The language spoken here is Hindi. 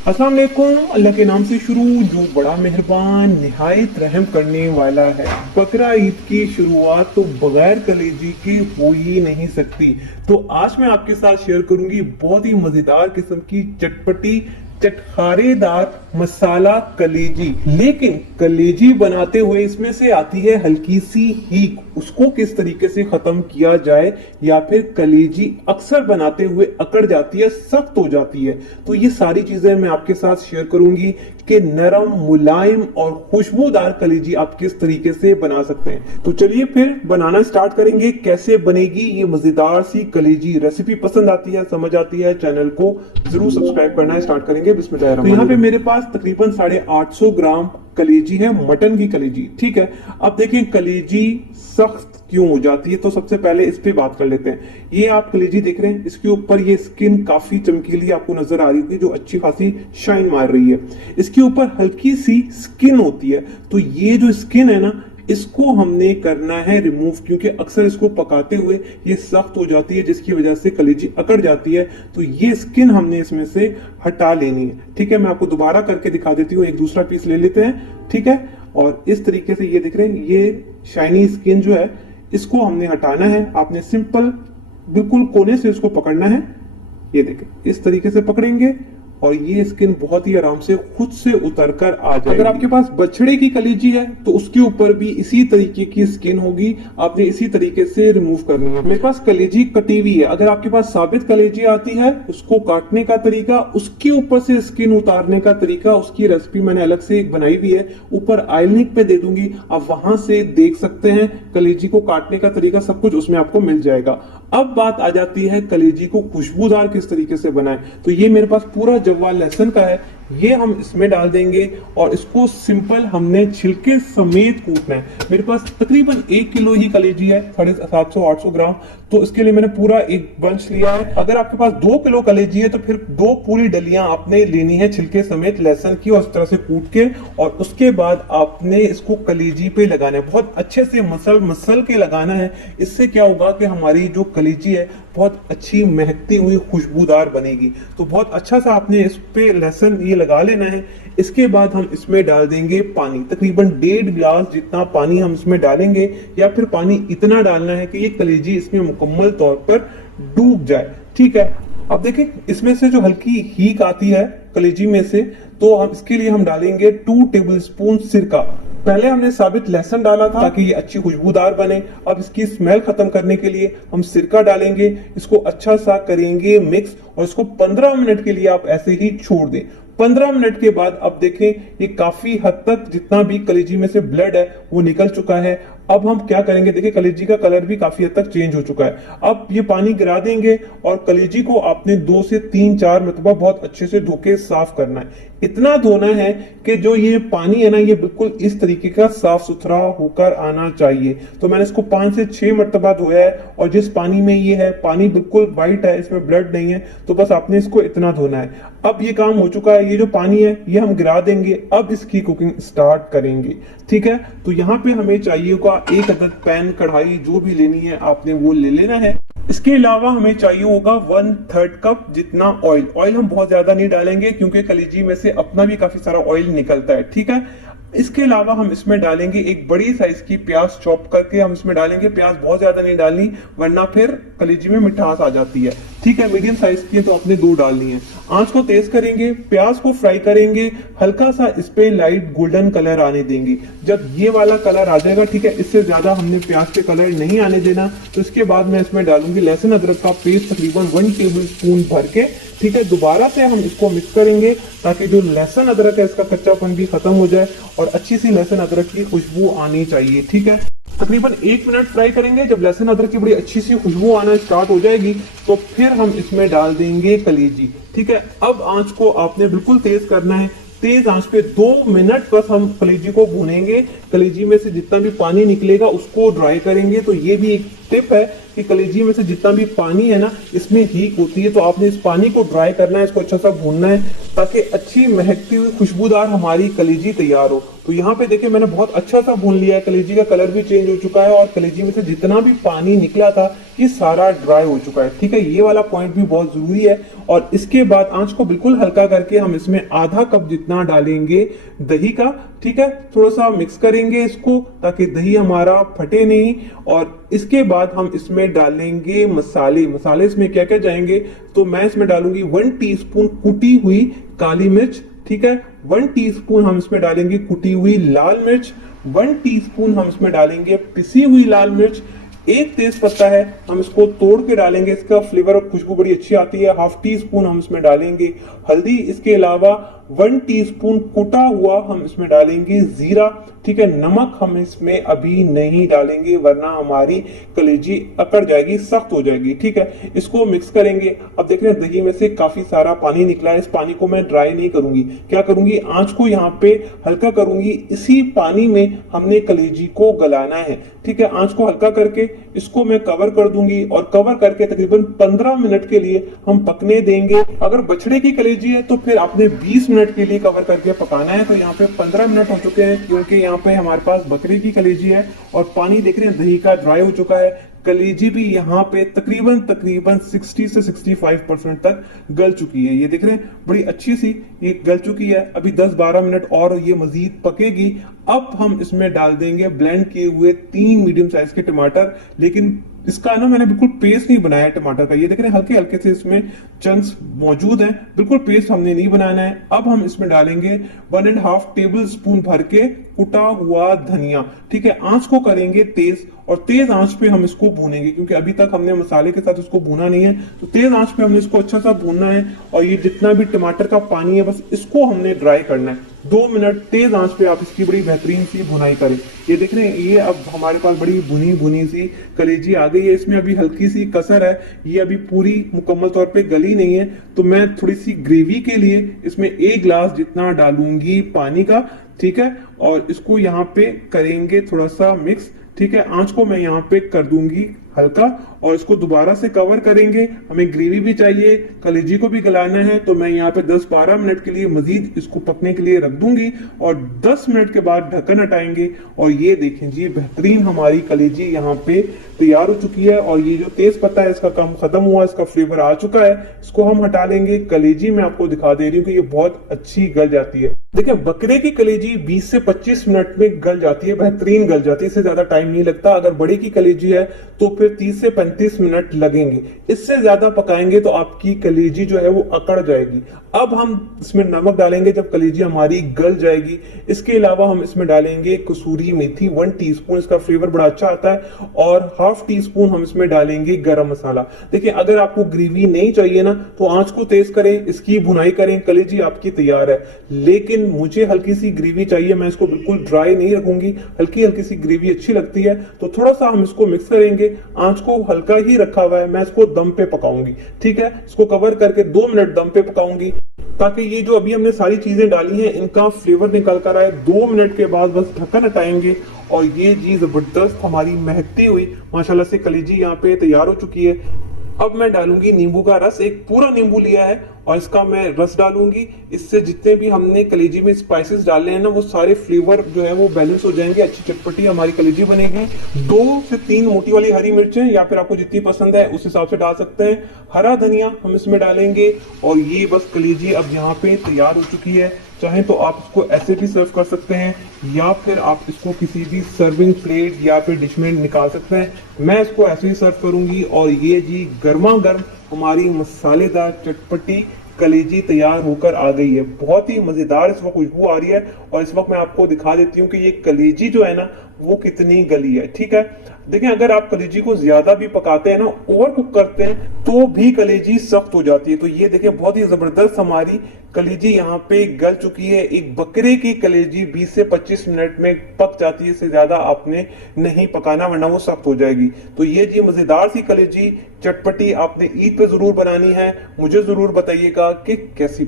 अस्सलाम वालेकुम। अल्लाह के नाम से शुरू जो बड़ा मेहरबान निहायत रहम करने वाला है। बकरा ईद की शुरुआत तो बगैर कलेजी के हो ही नहीं सकती। तो आज मैं आपके साथ शेयर करूंगी बहुत ही मजेदार किस्म की चटपटी चटखारेदार मसाला कलेजी। लेकिन कलेजी बनाते हुए इसमें से आती है हल्की सी हीक, उसको किस तरीके से खत्म किया जाए, या फिर कलेजी अक्सर बनाते हुए अकड़ जाती है, सख्त हो जाती है। तो ये सारी चीजें मैं आपके साथ शेयर करूंगी कि नरम मुलायम और खुशबूदार कलेजी आप किस तरीके से बना सकते हैं। तो चलिए फिर बनाना स्टार्ट करेंगे। कैसे बनेगी ये मजेदार सी कलेजी। रेसिपी पसंद आती है, समझ आती है, चैनल को जरूर सब्सक्राइब करना है। स्टार्ट करेंगे बिस्मिल्लाह। तो यहाँ पे मेरे पास तकरीबन 850 ग्राम कलेजी है, मटन की कलेजी। ठीक है, अब देखें कलेजी सख्त क्यों हो जाती है, तो सबसे पहले इस पे बात कर लेते हैं। ये आप कलेजी देख रहे हैं, इसके ऊपर ये स्किन काफी चमकीली आपको नजर आ रही होगी, जो अच्छी खासी शाइन मार रही है। इसके ऊपर हल्की सी स्किन होती है, तो ये जो स्किन है ना, इसको हमने करना है रिमूव, क्योंकि अक्सर इसको पकाते हुए ये सख्त हो जाती है, जिसकी वजह से कलेजी अकड़ जाती है। तो ये स्किन हमने इसमें से हटा लेनी है। ठीक है, मैं आपको दोबारा करके दिखा देती हूँ। एक दूसरा पीस ले लेते हैं। ठीक है, और इस तरीके से ये दिख रहे हैं, ये शाइनी स्किन जो है इसको हमने हटाना है। आपने सिंपल बिल्कुल कोने से इसको पकड़ना है। ये देखें, इस तरीके से पकड़ेंगे और ये स्किन बहुत ही आराम से खुद से उतर कर आ जाएगी। अगर आपके पास बछड़े की कलेजी है तो उसके ऊपर भी इसी तरीके की स्किन होगी, आपने इसी तरीके से रिमूव करनी है। मेरे पास कलेजी कटी हुई है। अगर आपके पास साबित कलेजी आती है, उसको काटने का तरीका, उसके ऊपर से स्किन उतारने का तरीका, उसकी रेसिपी मैंने अलग से एक बनाई हुई है, ऊपर आई लिंक पे दे दूंगी, आप वहां से देख सकते हैं। कलेजी को काटने का तरीका सब कुछ उसमें आपको मिल जाएगा। अब बात आ जाती है कलेजी को खुशबूदार किस तरीके से बनाएं। तो ये मेरे पास पूरा जवा लहसुन का है, ये हम इसमें डाल देंगे और इसको सिंपल हमने छिलके समेत कूटना है। मेरे पास तकरीबन 1 किलो ही कलेजी है, 750-800 ग्राम। तो इसके लिए मैंने पूरा एक बंच लिया है। अगर आपके पास 2 किलो कलेजी है तो फिर 2 पूरी डलियां आपने लेनी है छिलके समेत लहसुन की, और इस तरह से कूट के, और उसके बाद आपने इसको कलेजी पे लगाना है। बहुत अच्छे से मसल के लगाना है। इससे क्या होगा कि हमारी जो कलेजी है बहुत अच्छी महकती हुई खुशबूदार बनेगी। तो बहुत अच्छा सा आपने इस पे लहसुन ये लगा लेना है। इसके बाद हम इसमें डाल देंगे पानी, तकरीबन 1.5 गिलास जितना पानी हम इसमें डालेंगे, या फिर पानी इतना डालना है कि ये कलेजी इसमें मुकम्मल तौर पर डूब जाए। ठीक है, अब देखें इसमें से जो हल्की हीक आती है कलेजी में से, तो हम इसके लिए हम डालेंगे 2 टेबलस्पून सिरका। पहले हमने साबित लहसुन डाला था ताकि ये अच्छी खुशबूदार बने। अब इसकी स्मेल खत्म करने के लिए हम सिरका डालेंगे, इसको अच्छा सा करेंगे मिक्स, और इसको 15 मिनट के लिए आप ऐसे ही छोड़ दें। 15 मिनट के बाद अब देखें ये काफी हद तक जितना भी कलेजी में से ब्लड है वो निकल चुका है। अब हम क्या करेंगे, देखिए कलेजी का कलर भी काफी हद तक चेंज हो चुका है। अब ये पानी गिरा देंगे और कलेजी को आपने 2 से 3-4 मरतबा बहुत अच्छे से धो के साफ करना है। इतना धोना है कि जो ये पानी है ना, ये बिल्कुल इस तरीके का साफ सुथरा होकर आना चाहिए। तो मैंने इसको 5 से 6 मरतबा धोया है, और जिस पानी में ये है, पानी बिल्कुल वाइट है, इसमें ब्लड नहीं है, तो बस आपने इसको इतना धोना है। अब ये काम हो चुका है। ये जो पानी है ये हम गिरा देंगे। अब इसकी कुकिंग स्टार्ट करेंगे। ठीक है, तो यहाँ पे हमें चाहिए होगा 1 अदद पैन, कढ़ाई जो भी लेनी है आपने वो ले लेना है। इसके अलावा हमें चाहिए होगा 1/3 कप जितना ऑयल। ऑयल हम बहुत ज्यादा नहीं डालेंगे क्योंकि कलेजी में से अपना भी काफी सारा ऑयल निकलता है। ठीक है, इसके अलावा हम इसमें डालेंगे एक बड़ी साइज की प्याज, चॉप करके हम इसमें डालेंगे। प्याज बहुत ज्यादा नहीं डालनी, वरना फिर कलेजी में मिठास आ जाती है। ठीक है, मीडियम साइज की है तो आपने 2 डालनी है। आंच को तेज करेंगे, प्याज को फ्राई करेंगे, हल्का सा इस पे लाइट गोल्डन कलर आने देंगे। जब ये वाला कलर आ जाएगा, ठीक है, इससे ज्यादा हमने प्याज पे कलर नहीं आने देना। तो इसके बाद मैं इसमें डालूंगी लहसुन अदरक का पेस्ट, तकरीबन 1 टेबल स्पून भर के। ठीक है, दोबारा से हम इसको मिक्स करेंगे ताकि जो लहसुन अदरक है इसका कच्चापन भी खत्म हो जाए और अच्छी सी लहसुन अदरक की खुशबू आनी चाहिए। ठीक है, तकरीबन 1 मिनट फ्राई करेंगे। जब लहसुन अदरक की बड़ी अच्छी सी खुशबू आना स्टार्ट हो जाएगी तो फिर हम इसमें डाल देंगे कलेजी। ठीक है, अब आंच को आपने बिल्कुल तेज करना है। तेज आंच पे 2 मिनट बस हम कलेजी को भूनेंगे। कलेजी में से जितना भी पानी निकलेगा उसको ड्राई करेंगे। तो ये भी एक टिप है कि कलेजी में से जितना भी पानी है ना, इसमें हीक होती है, तो आपने इस पानी को ड्राई करना है, इसको अच्छा सा भूनना है ताकि अच्छी महकती हुई खुशबूदार हमारी कलेजी तैयार हो। तो यहाँ पे देखिए मैंने बहुत अच्छा सा भून लिया है, कलेजी का कलर भी चेंज हो चुका है और कलेजी में से जितना भी पानी निकला था ये सारा ड्राई हो चुका है। ठीक है, ये वाला पॉइंट भी बहुत जरूरी है। और इसके बाद आंच को बिल्कुल हल्का करके हम इसमें आधा कप जितना डालेंगे दही का। ठीक है, थोड़ा सा मिक्स करेंगे इसको ताकि दही हमारा फटे नहीं। और इसके बाद हम इसमें डालेंगे मसाले। मसाले इसमें क्या क्या जाएंगे, तो मैं इसमें डालूंगी 1 टीस्पून कुटी हुई काली मिर्च। ठीक है, 1 टीस्पून हम इसमें डालेंगे कुटी हुई लाल मिर्च, 1 टीस्पून हम इसमें डालेंगे पिसी हुई लाल मिर्च, एक तेज पत्ता है हम इसको तोड़ के डालेंगे, इसका फ्लेवर और खुशबू बड़ी अच्छी आती है। हाफ टी स्पून हम इसमें डालेंगे हल्दी, इसके अलावा 1 टीस्पून कुटा हुआ हम इसमें डालेंगे जीरा। ठीक है, नमक हम इसमें अभी नहीं डालेंगे वरना हमारी कलेजी अकड़ जाएगी, सख्त हो जाएगी। ठीक है, इसको मिक्स करेंगे। अब देख रहे हैं दही में से काफी सारा पानी निकला है, इस पानी को मैं ड्राई नहीं करूंगी। क्या करूंगी, आंच को यहाँ पे हल्का करूंगी, इसी पानी में हमने कलेजी को गलाना है। ठीक है, आंच को हल्का करके इसको मैं कवर कर दूंगी और कवर करके तकरीबन 15 मिनट के लिए हम पकने देंगे। अगर बछड़े की कलेजी है तो फिर आपने 20 मिनट के लिए कवर करके पकाना है। तो यहाँ पे 15 मिनट हो चुके हैं क्योंकि यहाँ पे हमारे पास बकरे की कलेजी है और पानी देख रहे हैं दही का ड्राई हो चुका है। कलेजी भी यहाँ पे तकरीबन 60 से 65% तक गल चुकी है। ये देख रहे हैं बड़ी अच्छी सी ये गल चुकी है। अभी 10-12 मिनट और ये मजीद पकेगी। अब हम इसमें डाल देंगे ब्लेंड किए हुए 3 मीडियम साइज के टमाटर, लेकिन इसका ना मैंने बिल्कुल पेस्ट नहीं बनाया टमाटर का। ये देख रहे हैं हल्के हल्के से इसमें चंक्स मौजूद हैं, बिल्कुल पेस्ट हमने नहीं बनाना है। अब हम इसमें डालेंगे 1.5 टेबल स्पून भर के कुटा हुआ धनिया। ठीक है, आंच को करेंगे तेज और तेज आंच पे हम इसको भूनेंगे क्योंकि अभी तक हमने मसाले के साथ इसको भूना नहीं है। तो तेज आंच पे हमने इसको अच्छा सा भूनना है और ये जितना भी टमाटर का पानी है बस इसको हमने ड्राई करना है। 2 मिनट तेज आंच पे आप इसकी बड़ी बेहतरीन सी भुनाई करें। ये देख रहे हैं ये अब हमारे पास बड़ी भुनी भुनी सी कलेजी आ गई है। इसमें अभी हल्की सी कसर है, ये अभी पूरी मुकम्मल तौर पे गली नहीं है। तो मैं थोड़ी सी ग्रेवी के लिए इसमें 1 गिलास जितना डालूंगी पानी का। ठीक है, और इसको यहाँ पे करेंगे थोड़ा सा मिक्स। ठीक है, आंच को मैं यहाँ पे कर दूंगी हल्का और इसको दोबारा से कवर करेंगे। हमें ग्रेवी भी चाहिए, कलेजी को भी गलाना है। तो मैं यहाँ पे 10-12 मिनट के लिए मजीद इसको पकने के लिए रख दूंगी और 10 मिनट के बाद ढक्कन हटाएंगे। और ये देखें जी बेहतरीन हमारी कलेजी यहाँ पे तैयार हो चुकी है और ये जो तेज पत्ता है इसका काम खत्म हुआ, इसका फ्लेवर आ चुका है। इसको हम हटा लेंगे। कलेजी मैं आपको दिखा दे रही हूँ कि ये बहुत अच्छी गल जाती है। देखिए बकरे की कलेजी 20 से 25 मिनट में गल जाती है, बेहतरीन गल जाती है, इससे ज्यादा टाइम नहीं लगता। अगर बड़े की कलेजी है तो फिर 30 से 35 मिनट लगेंगे। इससे ज्यादा पकाएंगे तो आपकी कलेजी जो है वो अकड़ जाएगी। अब हम इसमें नमक डालेंगे जब कलेजी हमारी गल जाएगी। इसके अलावा हम इसमें डालेंगे कसूरी मेथी 1 टीस्पून, इसका फ्लेवर बड़ा अच्छा आता है। और हाफ टी स्पून हम इसमें डालेंगे गरम मसाला। देखिए अगर आपको ग्रेवी नहीं चाहिए ना तो आंच को तेज करें, इसकी भुनाई करें, कलेजी आपकी तैयार है। लेकिन मुझे हल्की सी ग्रेवी चाहिए, मैं इसको बिल्कुल ड्राई नहीं रखूंगी, हल्की हल्की सी ग्रेवी अच्छी लगती है। तो थोड़ा सा हम इसको मिक्स करेंगे, आंच को हल्का ही रखा हुआ है, मैं इसको दम पे पकाऊंगी। ठीक है, इसको कवर करके 2 मिनट दम पे पकाऊंगी ताकि ये जो अभी हमने सारी चीजें डाली हैं इनका फ्लेवर निकल कर आए। 2 मिनट के बाद बस ढक्कन हटाएंगे और ये जी जबरदस्त हमारी महकती हुई माशाल्लाह से कलेजी यहाँ पे तैयार हो चुकी है। अब मैं डालूंगी नींबू का रस, एक पूरा नींबू लिया है और इसका मैं रस डालूंगी। इससे जितने भी हमने कलेजी में स्पाइसेस डाले हैं ना वो सारे फ्लेवर जो है वो बैलेंस हो जाएंगे, अच्छी चटपटी हमारी कलेजी बनेगी। 2 से 3 मोटी वाली हरी मिर्चें या फिर आपको जितनी पसंद है उस हिसाब से डाल सकते हैं। हरा धनिया हम इसमें डालेंगे और ये बस कलेजी अब यहाँ पे तैयार हो चुकी है। चाहे तो आप इसको ऐसे भी सर्व कर सकते हैं या फिर आप इसको किसी भी सर्विंग प्लेट या फिर डिश में निकाल सकते हैं। मैं इसको ऐसे ही सर्व करूंगी और ये जी गर्मा गर्म हमारी मसालेदार चटपटी कलेजी तैयार होकर आ गई है। बहुत ही मजेदार इस वक्त खुशबू आ रही है और इस वक्त मैं आपको दिखा देती हूँ कि ये कलेजी जो है ना वो कितनी गली है। ठीक है, देखें अगर आप कलेजी को ज्यादा भी पकाते हैं ना, ओवर कुक करते हैं तो भी कलेजी सख्त हो जाती है। तो ये देखिए बहुत ही जबरदस्त हमारी कलेजी यहाँ पे गल चुकी है। एक बकरे की कलेजी 20 से 25 मिनट में पक जाती है, इससे ज्यादा आपने नहीं पकाना वरना वो सख्त हो जाएगी। तो ये जी मजेदार सी कलेजी चटपटी आपने ईद पे जरूर बनानी है, मुझे जरूर बताइएगा कि कैसी